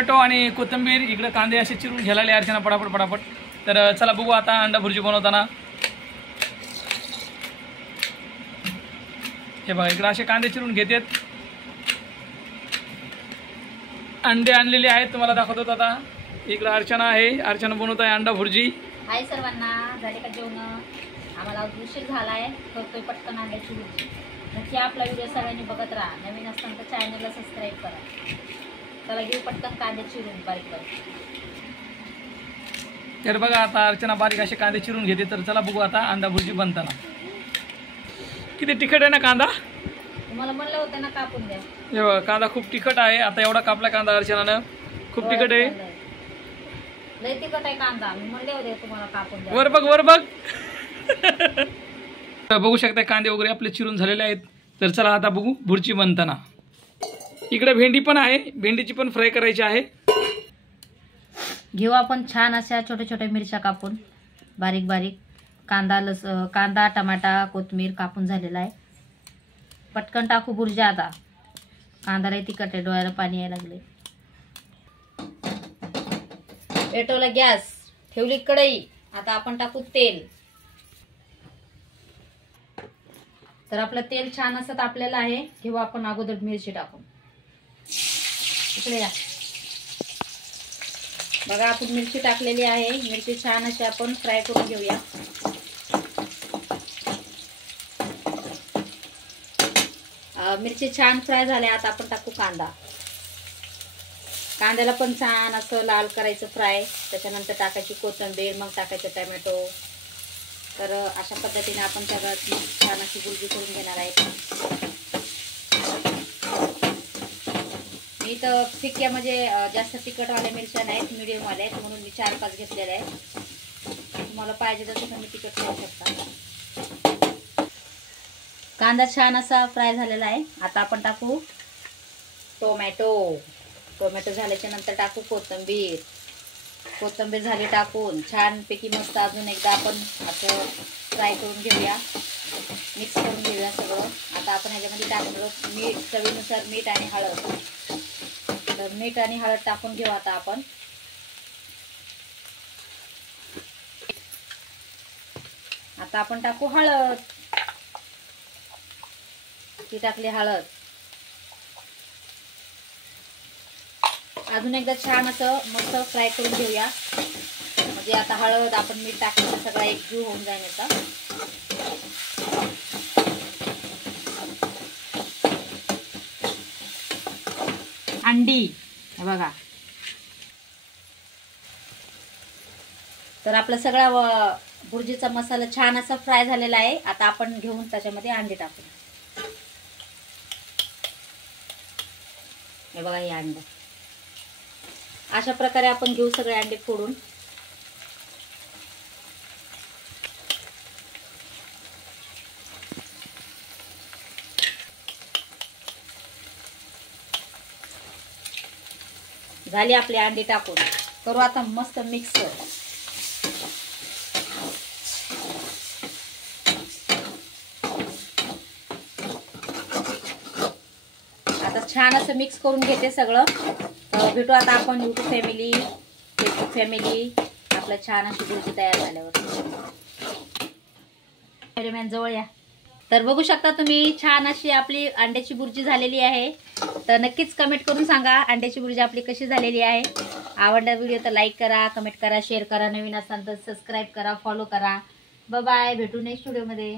Tomato आणि कोथिंबीर, इकडे कांदे असे चिरून घ्यायला अर्चना पटापट. तर चला बघू आता अंडा भुर्जी बनवताना. हे बघा इकडे असे कांदे चिरून घेतात. अंडे आणलेले आहेत, तुम्हाला दाखवतो आता. इकडे अर्चना आहे, अर्चना बनवत आहे अंडा भुर्जी. हाय सर्वांना, झाले का जेवण? आम्हाला उशीर झालाय, करतोय पटकन अंड्याची भुर्जी. नक्की आपला व्हिडिओ सगळ्यांनी बघत राहा. नवीन असताना तर चॅनलला सबस्क्राईब करा. चला घेऊ पटकन कांदे चिरून बारीक. तर बघा आता अर्चना बारीक असे कांदे चिरून घेते. तर चला बघू आता अंडा भुर्जी बनताना. किती तिखट आहे ना कांदा, तुम्हाला म्हणलं होतं ना कापून द्या. हे बघा कांदा खूप तिखट आहे. आता एवढा कापला कांदा अर्चनानं, खूप तिखट आहे. लय तिखट आहे कांदा, मी म्हणले होते तुम्हाला कापून द्या. वर बघ बघू शकता कांदे वगैरे आपले चिरून झालेले आहेत. तर चला आता बघू भुर्जी बनताना. इकडे भेंडी पण आहे, भेंडीची पण फ्राय करायची आहे. घेऊ आपण छान अशा छोट्या छोट्या मिरच्या कापून बारीक. कांदा टमाटा कोथिंबीर कापून झालेला आहे. पटकन टाकू भुर्जी. आता कांदाला तिखट आहे, डोळ्याला पाणी यायला लागले. पेटवला गॅस, ठेवली कढई. आता आपण टाकू तेल. तर आपलं तेल छान असं तापलेलं आहे. घेऊ आपण अगोदर मिरची टाकून. इकडे या बघा, आपण मिरची टाकलेली आहे. मिरची छान अशी आपण फ्राय करून घेऊया. मिरची छान फ्राय झाल्या. आता आपण टाकू कांदा. कांद्याला पण छान असं लाल करायचं फ्राय. त्याच्यानंतर टाकायची कोथिंबीर, मग टाकायचं टोमॅटो. तर अशा पद्धतीने आपण सगळ्यात छान अशी भुर्जी करून घेणार आहे. मी तर फिक्या म्हणजे जास्त तिखटवाल्या मिरच्या नाहीत, मिडियमवाल्या आहेत, म्हणून मी 4-5 घेतलेल्या आहेत. तुम्हाला पाहिजे तर तुम्ही तिखट घेऊ शकता. कांदा छान असा फ्राय झालेला आहे. आता आपण टाकू टोमॅटो झाल्याच्या नंतर टाकू कोथिंबीर झाली टाकून छानपैकी मस्त अजून एकदा आपण असं फ्राय करून घेऊया. मिक्स करून घेऊया सगळं. आता आपण ह्याच्यामध्ये टाकणार मीठ, चवीनुसार मीठ आणि हळद. तर मीठ आणि हळद टाकून घेऊ आता आपण. आता आपण टाकू हळद. ती टाकली हळद. अजून एकदा छान असं मस्त फ्राय करून घेऊया. म्हणजे आता हळद आपण मीठ टाकलं सगळा एकजीव होऊन जाईल याचा. अंडी बघा. तर आपला सगळा भुर्जीचा मसाला छान असा फ्राय झालेला आहे. आता आपण घेऊन त्याच्यामध्ये अंडी टाकू. हे बघा, हे अंड अशा प्रकारे आपण घेऊ सगळे अंडे फोडून. झाली आपली अंडी टाकून. करू आता मस्त मिक्स. आता छान असं मिक्स करून घेते सगळं. भेटू आता आपण यूट्यूब फॅमिली, फेसबुक फॅमिली. आपलं छान अशी भुर्जी तयार झाल्यावर जवळ या. तर बघू शकता तुम्ही छान अशी आपली अंड्याची भुर्जी झालेली आहे. तर नक्कीच कमेंट करून सांगा अंड्याची भुर्जी आपली कशी झालेली आहे. आवडला व्हिडिओ तर लाईक करा, कमेंट करा, शेअर करा. नवीन असाल तर सबस्क्राईब करा, फॉलो करा. Bye bye. भेटू नेक्स्ट व्हिडिओमध्ये.